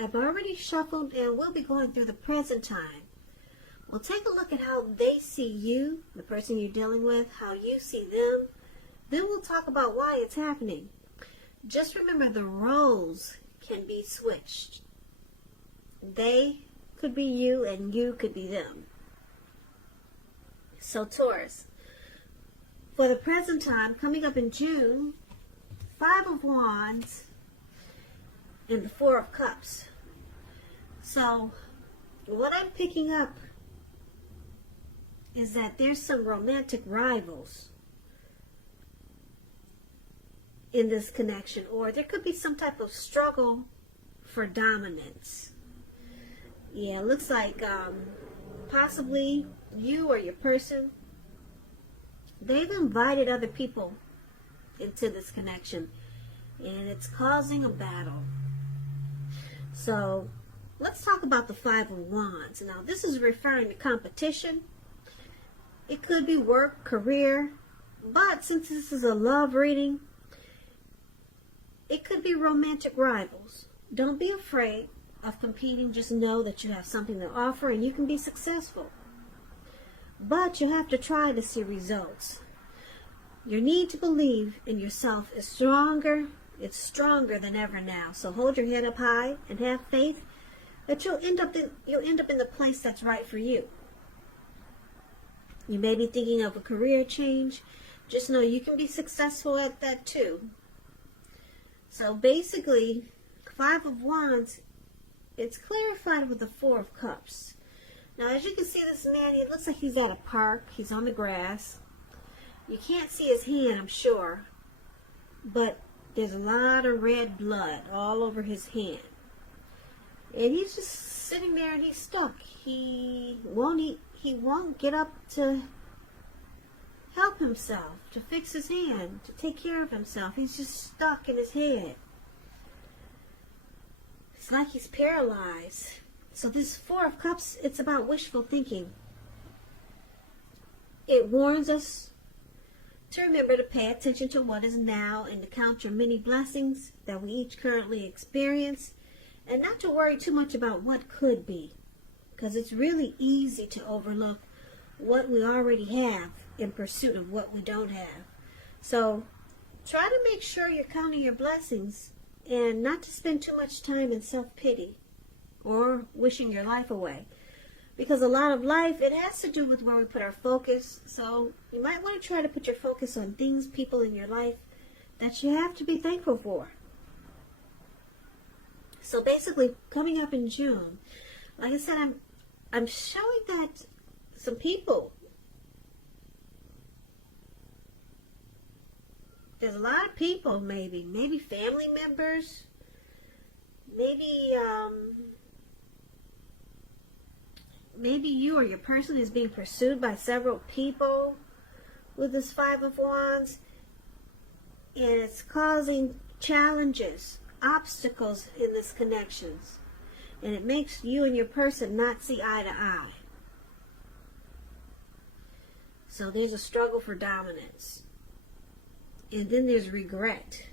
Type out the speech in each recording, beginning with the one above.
I've already shuffled and we'll be going through the present time. We'll take a look at how they see you, the person you're dealing with, how you see them. Then we'll talk about why it's happening. Just remember, the roles can be switched. They could be you and you could be them. So Taurus, for the present time, coming up in June, 5 of Wands and the 4 of Cups. So what I'm picking up is that there's some romantic rivals in this connection, or there could be some type of struggle for dominance. Yeah, it looks like possibly you or your person, they've invited other people into this connection, and it's causing a battle. So let's talk about the 5 of Wands. Now, this is referring to competition. It could be work, career, but since this is a love reading, it could be romantic rivals. Don't be afraid of competing. Just know that you have something to offer and you can be successful. But you have to try to see results. Your need to believe in yourself is stronger. It's stronger than ever now. So hold your head up high and have faith that you'll end up in the place that's right for you. You may be thinking of a career change. Just know you can be successful at that too. So basically, 5 of Wands, it's clarified with the 4 of Cups. Now, as you can see, this man, it looks like he's at a park. He's on the grass. You can't see his hand, I'm sure, but there's a lot of red blood all over his hand. And he's just sitting there and he's stuck. He won't get up to help himself, to fix his hand, to take care of himself. He's just stuck in his head. It's like he's paralyzed. So this 4 of Cups, it's about wishful thinking. It warns us to remember to pay attention to what is now and to count your many blessings that we each currently experience, and not to worry too much about what could be, because it's really easy to overlook what we already have in pursuit of what we don't have. So try to make sure you're counting your blessings and not to spend too much time in self-pity or wishing your life away. Because a lot of life, it has to do with where we put our focus. So you might want to try to put your focus on things, people in your life that you have to be thankful for. So basically, coming up in June, like I said, I'm showing that some people, there's a lot of people, maybe family members, maybe you or your person is being pursued by several people with this 5 of Wands, and it's causing challenges, obstacles in this connections, and it makes you and your person not see eye to eye. So there's a struggle for dominance, and then there's regret.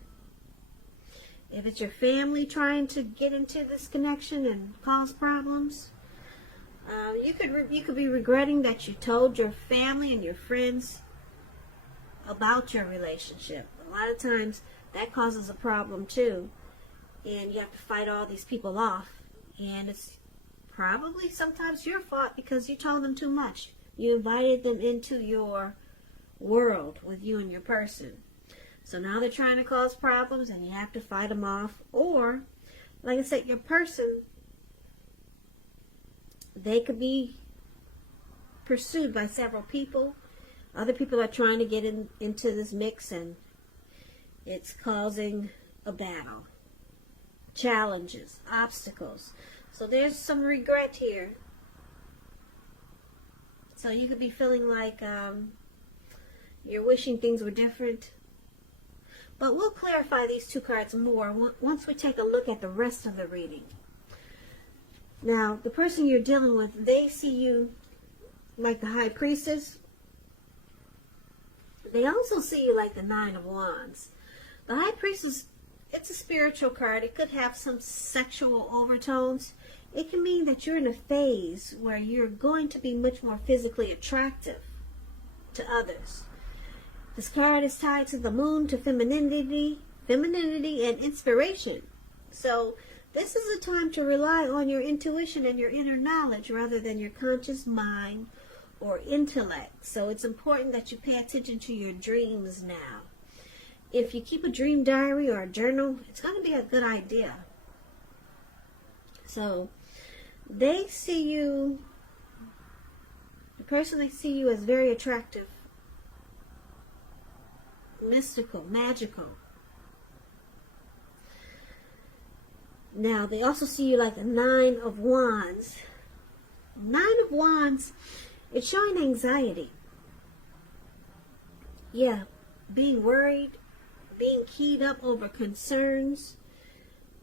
If it's your family trying to get into this connection and cause problems, you could be regretting that you told your family and your friends about your relationship. A lot of times that causes a problem too, and you have to fight all these people off, and it's probably sometimes your fault because you told them too much. You invited them into your world with you and your person. So now they're trying to cause problems and you have to fight them off. Or, like I said, your person, they could be pursued by several people. Other people are trying to get into this mix, and it's causing a battle. Challenges, obstacles. So there's some regret here. So you could be feeling like you're wishing things were different. But we'll clarify these 2 cards more once we take a look at the rest of the reading. Now, the person you're dealing with, they see you like the High Priestess. They also see you like the 9 of Wands. The High Priestess it's a spiritual card. It could have some sexual overtones. It can mean that you're in a phase where you're going to be much more physically attractive to others. This card is tied to the moon, to femininity and inspiration. So this is a time to rely on your intuition and your inner knowledge rather than your conscious mind or intellect. So it's important that you pay attention to your dreams now. If you keep a dream diary or a journal, it's going to be a good idea. So they see you, the person they see you as very attractive, mystical, magical. Now, they also see you like a 9 of Wands. 9 of Wands, it's showing anxiety. Yeah, being worried, being keyed up over concerns.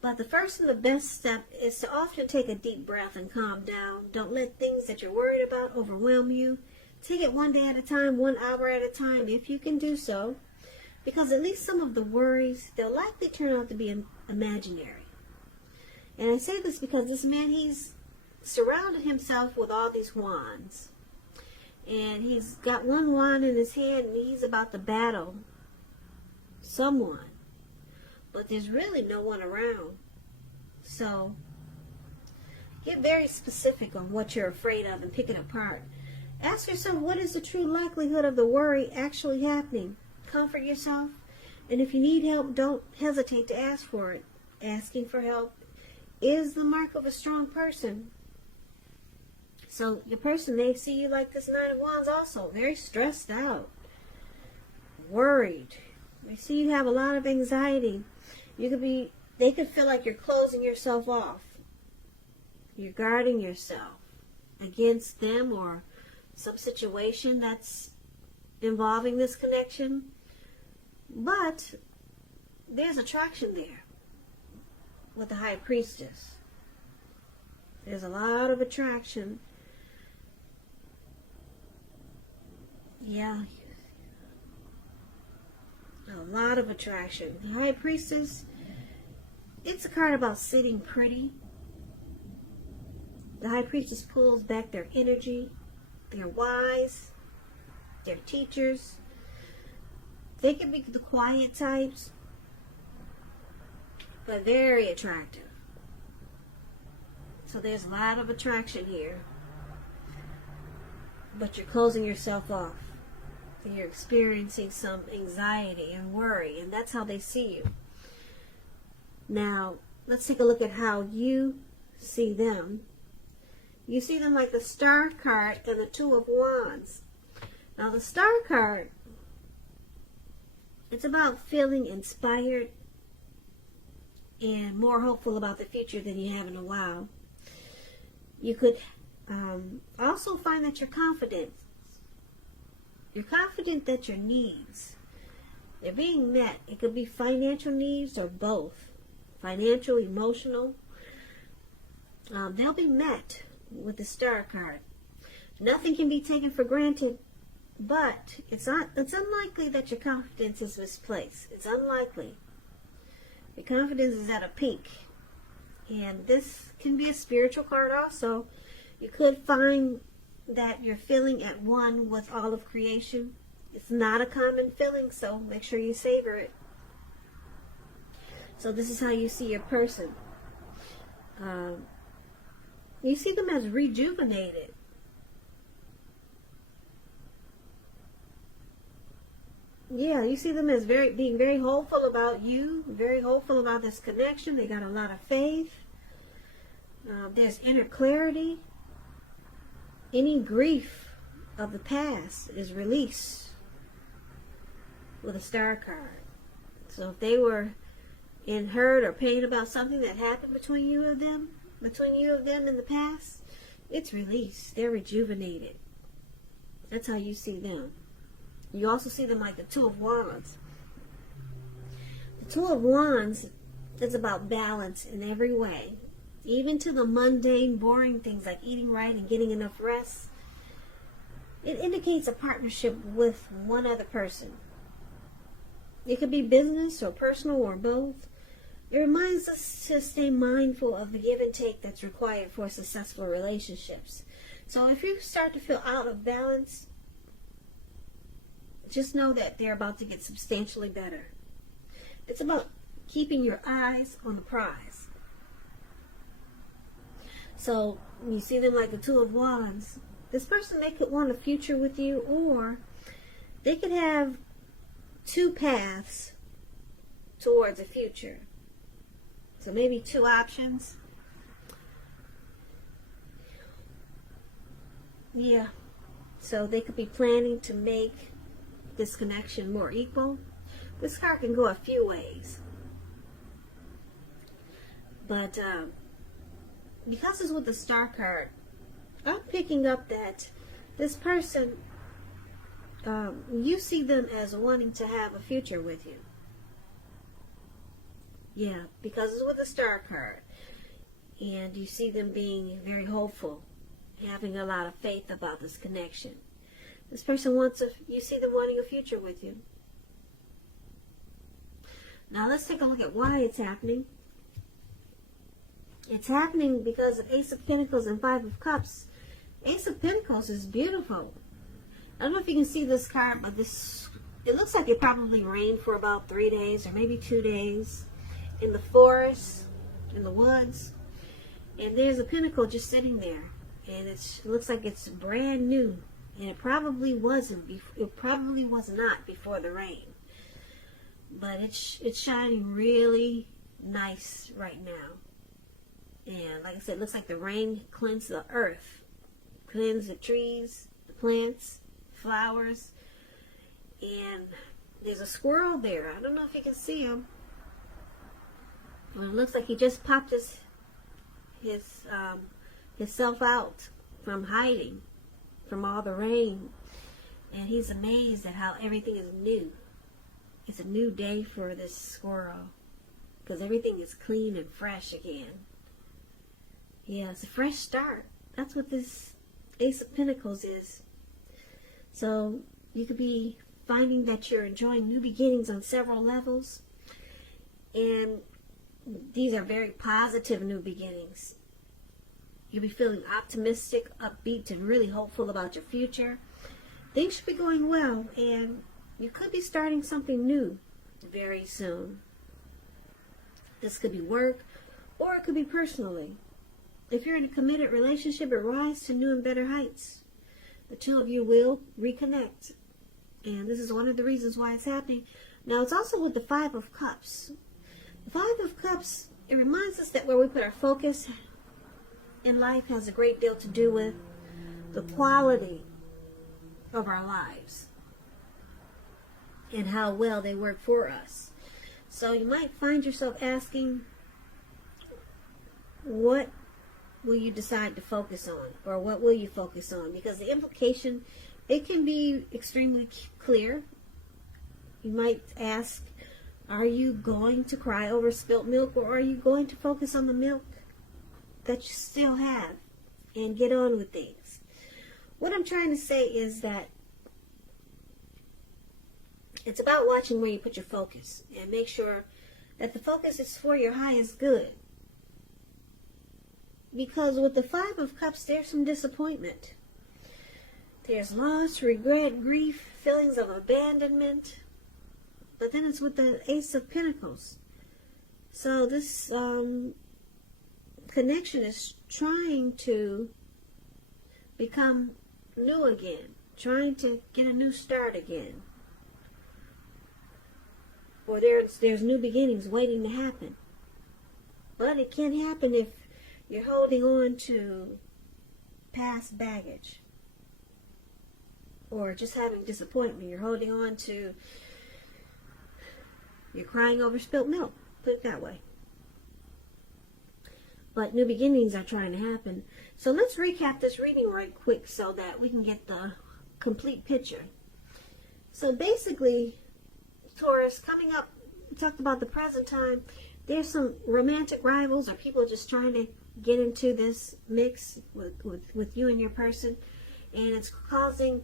But the first and the best step is to often take a deep breath and calm down. Don't let things that you're worried about overwhelm you. Take it one day at a time, 1 hour at a time, if you can do so. Because at least some of the worries, they'll likely turn out to be imaginary. And I say this because this man, he's surrounded himself with all these wands. And he's got one wand in his hand and he's about to battle someone. But there's really no one around. So get very specific on what you're afraid of and pick it apart. Ask yourself, what is the true likelihood of the worry actually happening? Comfort yourself. And if you need help, don't hesitate to ask for it. Asking for help is the mark of a strong person. So your person, they see you like this 9 of Wands also, very stressed out, worried. They see you have a lot of anxiety. They could feel like you're closing yourself off. You're guarding yourself against them or some situation that's involving this connection. But there's attraction there with the High Priestess. There's a lot of attraction. Yeah. A lot of attraction. The High Priestess, it's a card about sitting pretty. The High Priestess pulls back their energy. They're wise. They're teachers. They can be the quiet types, but very attractive. So there's a lot of attraction here. But you're closing yourself off. And you're experiencing some anxiety and worry, and that's how they see you. Now, let's take a look at how you see them. You see them like the Star card and the 2 of Wands. Now, the Star card, it's about feeling inspired and more hopeful about the future than you have in a while. You could also find that you're confident. You're confident that your needs, they're being met. It could be financial needs or both. Financial, emotional. They'll be met with the Star card. Nothing can be taken for granted, but it's unlikely that your confidence is misplaced. It's unlikely. Your confidence is at a peak. And this can be a spiritual card also. You could find that you're feeling at one with all of creation. It's not a common feeling, so make sure you savor it. So this is how you see your person. You see them as rejuvenated. Yeah, you see them as being very hopeful about you, very hopeful about this connection. They got a lot of faith. There's inner clarity. Any grief of the past is released with a Star card. So if they were in hurt or pain about something that happened between you and them in the past, it's released. They're rejuvenated. That's how you see them. You also see them like the 2 of Wands. The 2 of Wands is about balance in every way. Even to the mundane, boring things like eating right and getting enough rest. It indicates a partnership with one other person. It could be business or personal or both. It reminds us to stay mindful of the give and take that's required for successful relationships. So if you start to feel out of balance, just know that they're about to get substantially better. It's about keeping your eyes on the prize. So you see them like the Two of Wands. This person, they could want a future with you, or they could have two paths towards a future. So maybe two options. Yeah. So they could be planning to make this connection more equal. This card can go a few ways. But because it's with the Star card, I'm picking up that this person, you see them as wanting to have a future with you. Yeah, because it's with the Star card. And you see them being very hopeful, having a lot of faith about this connection. This person you see them wanting a future with you. Now let's take a look at why it's happening. It's happening because of Ace of Pentacles and Five of Cups. Ace of Pentacles is beautiful. I don't know if you can see this card, but it looks like it probably rained for about 3 days or maybe 2 days in the forest, in the woods. And there's a pentacle just sitting there. And it looks like it's brand new. And it probably wasn't. It probably was not before the rain. But it's shining really nice right now. And like I said, it looks like the rain cleansed the earth. Cleansed the trees, the plants, flowers. And there's a squirrel there. I don't know if you can see him. Well, it looks like he just popped himself out from hiding from all the rain. And he's amazed at how everything is new. It's a new day for this squirrel because everything is clean and fresh again. Yeah, it's a fresh start. That's what this Ace of Pentacles is. So you could be finding that you're enjoying new beginnings on several levels. And these are very positive new beginnings. You'll be feeling optimistic, upbeat, and really hopeful about your future. Things should be going well, and you could be starting something new very soon. This could be work, or it could be personally. If you're in a committed relationship, it rises to new and better heights. The two of you will reconnect. And this is one of the reasons why it's happening. Now, it's also with the Five of Cups. The Five of Cups, it reminds us that where we put our focus in life has a great deal to do with the quality of our lives and how well they work for us. So you might find yourself asking, what will you decide to focus on, or what will you focus on? Because the implication, it can be extremely clear. You might ask, are you going to cry over spilt milk, or are you going to focus on the milk that you still have and get on with things? What I'm trying to say is that it's about watching where you put your focus and make sure that the focus is for your highest good. Because with the Five of Cups, there's some disappointment. There's loss, regret, grief, feelings of abandonment. But then it's with the Ace of Pentacles. So this connection is trying to become new again. Trying to get a new start again. Or there's new beginnings waiting to happen. But it can't happen if you're holding on to past baggage. Or just having disappointment. You're holding on to... You're crying over spilt milk. Put it that way. But new beginnings are trying to happen. So let's recap this reading right quick so that we can get the complete picture. So basically, Taurus, coming up, we talked about the present time. There's some romantic rivals or people just trying to get into this mix with you and your person. And it's causing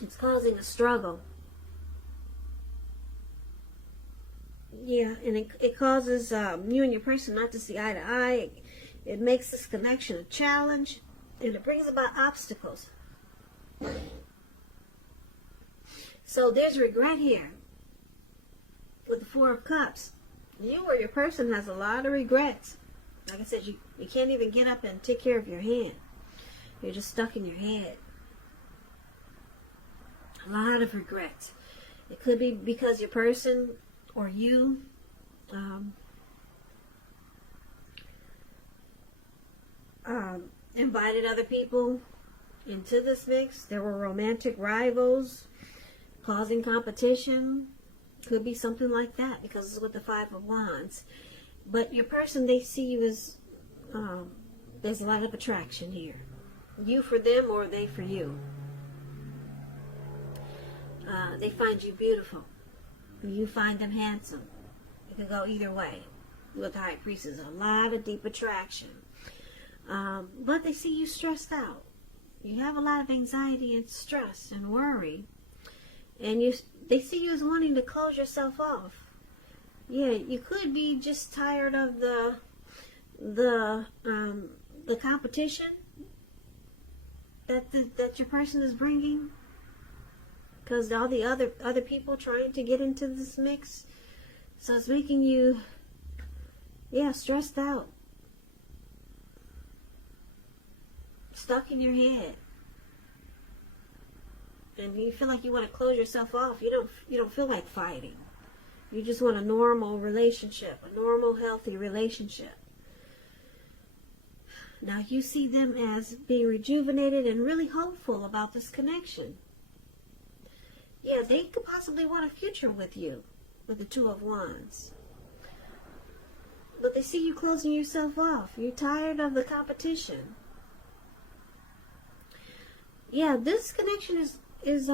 a struggle. Yeah, and it causes you and your person not to see eye to eye. It makes this connection a challenge, and it brings about obstacles. So there's regret here with the Four of Cups. You or your person has a lot of regrets. Like I said, you can't even get up and take care of your hand. You're just stuck in your head. A lot of regrets. It could be because your person or you invited other people into this mix. There were romantic rivals causing competition. Could be something like that because it's with the Five of Wands. But your person, they see you as there's a lot of attraction here. You for them or they for you. They find you beautiful. You find them handsome. It could go either way. With the High Priestess, a lot of deep attraction. But they see you stressed out. You have a lot of anxiety and stress and worry. And they see you as wanting to close yourself off. Yeah, you could be just tired of the competition that your person is bringing, because all the other people trying to get into this mix, so it's making you, stressed out, stuck in your head, and you feel like you want to close yourself off. You don't feel like fighting. You just want a normal relationship, a normal, healthy relationship. Now you see them as being rejuvenated and really hopeful about this connection. Yeah, they could possibly want a future with you, with the Two of Wands. But they see you closing yourself off. You're tired of the competition. Yeah, this connection is it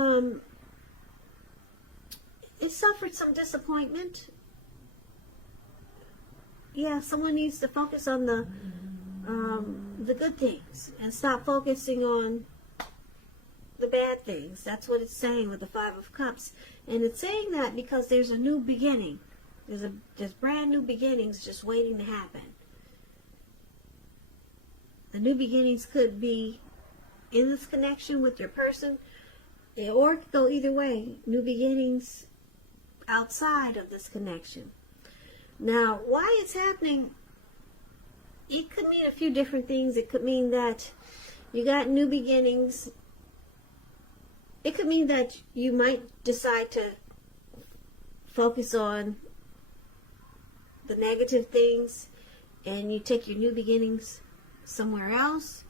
suffered some disappointment. Yeah, someone needs to focus on the good things and stop focusing on the bad things. That's what it's saying with the Five of Cups. And it's saying that because there's a new beginning. There's brand new beginnings just waiting to happen. The new beginnings could be in this connection with your person, or it could go either way. New beginnings outside of this connection. Now, why it's happening, it could mean a few different things. It could mean that you got new beginnings. It could mean that you might decide to focus on the negative things and you take your new beginnings somewhere else.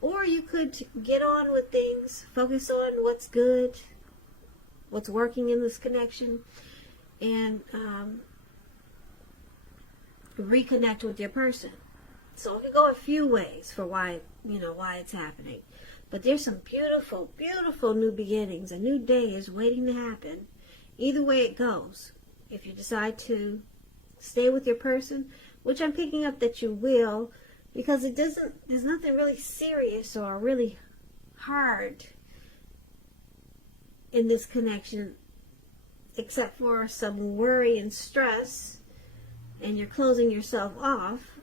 Or you could get on with things, focus on what's good, what's working in this connection, and reconnect with your person. So it could go a few ways for why it's happening. But there's some beautiful, beautiful new beginnings. A new day is waiting to happen. Either way it goes. If you decide to stay with your person, which I'm picking up that you will, because there's nothing really serious or really hard in this connection except for some worry and stress, and you're closing yourself off.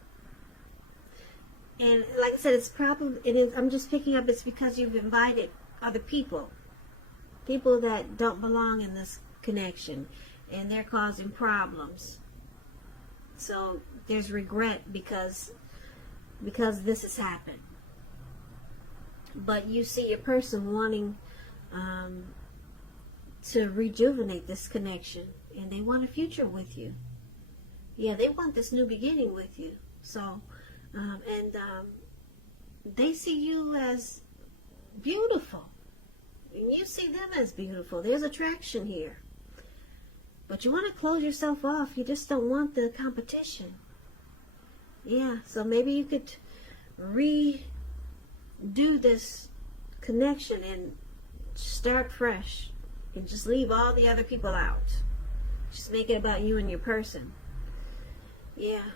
And like I said, I'm just picking up it's because you've invited other people that don't belong in this connection, and they're causing problems. So there's regret because this has happened. But you see your person wanting to rejuvenate this connection, and they want a future with you. Yeah, they want this new beginning with you. So, they see you as beautiful, and you see them as beautiful. There's attraction here. But you want to close yourself off. You just don't want the competition. Yeah, so maybe you could redo this connection and start fresh and just leave all the other people out. Just make it about you and your person. Yeah.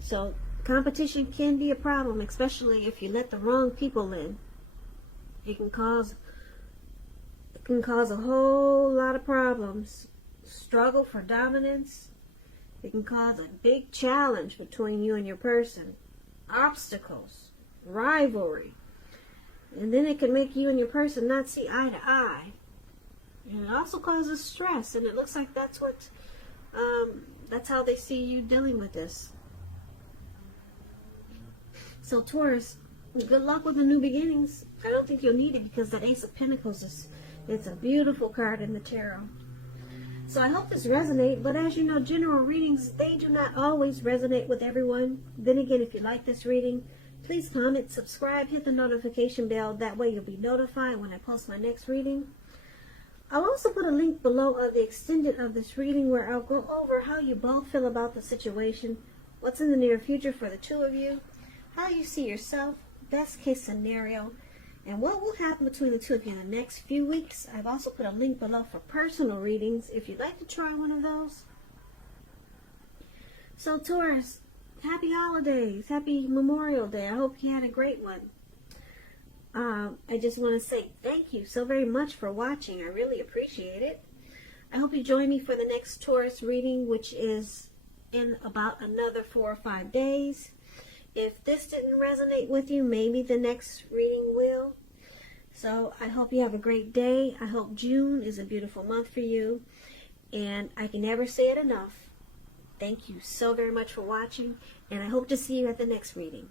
So competition can be a problem, especially if you let the wrong people in. It can cause a whole lot of problems. struggle for dominance. It can cause a big challenge between you and your person. Obstacles, rivalry. And then it can make you and your person not see eye to eye. And it also causes stress. And it looks like that's how they see you dealing with this. So Taurus, good luck with the new beginnings. I don't think you'll need it because that Ace of Pentacles it's a beautiful card in the tarot. So I hope this resonates, but as you know, general readings, they do not always resonate with everyone. Then again, if you like this reading, please comment, subscribe, hit the notification bell. That way you'll be notified when I post my next reading. I'll also put a link below of the extended of this reading where I'll go over how you both feel about the situation, what's in the near future for the two of you, how you see yourself, best case scenario, and what will happen between the two of you in the next few weeks. I've also put a link below for personal readings if you'd like to try one of those. So Taurus, happy holidays, happy Memorial Day. I hope you had a great one. I just want to say thank you so very much for watching. I really appreciate it. I hope you join me for the next Taurus reading, which is in about another 4 or 5 days. If this didn't resonate with you, maybe the next reading will. So I hope you have a great day. I hope June is a beautiful month for you. And I can never say it enough. Thank you so very much for watching. And I hope to see you at the next reading.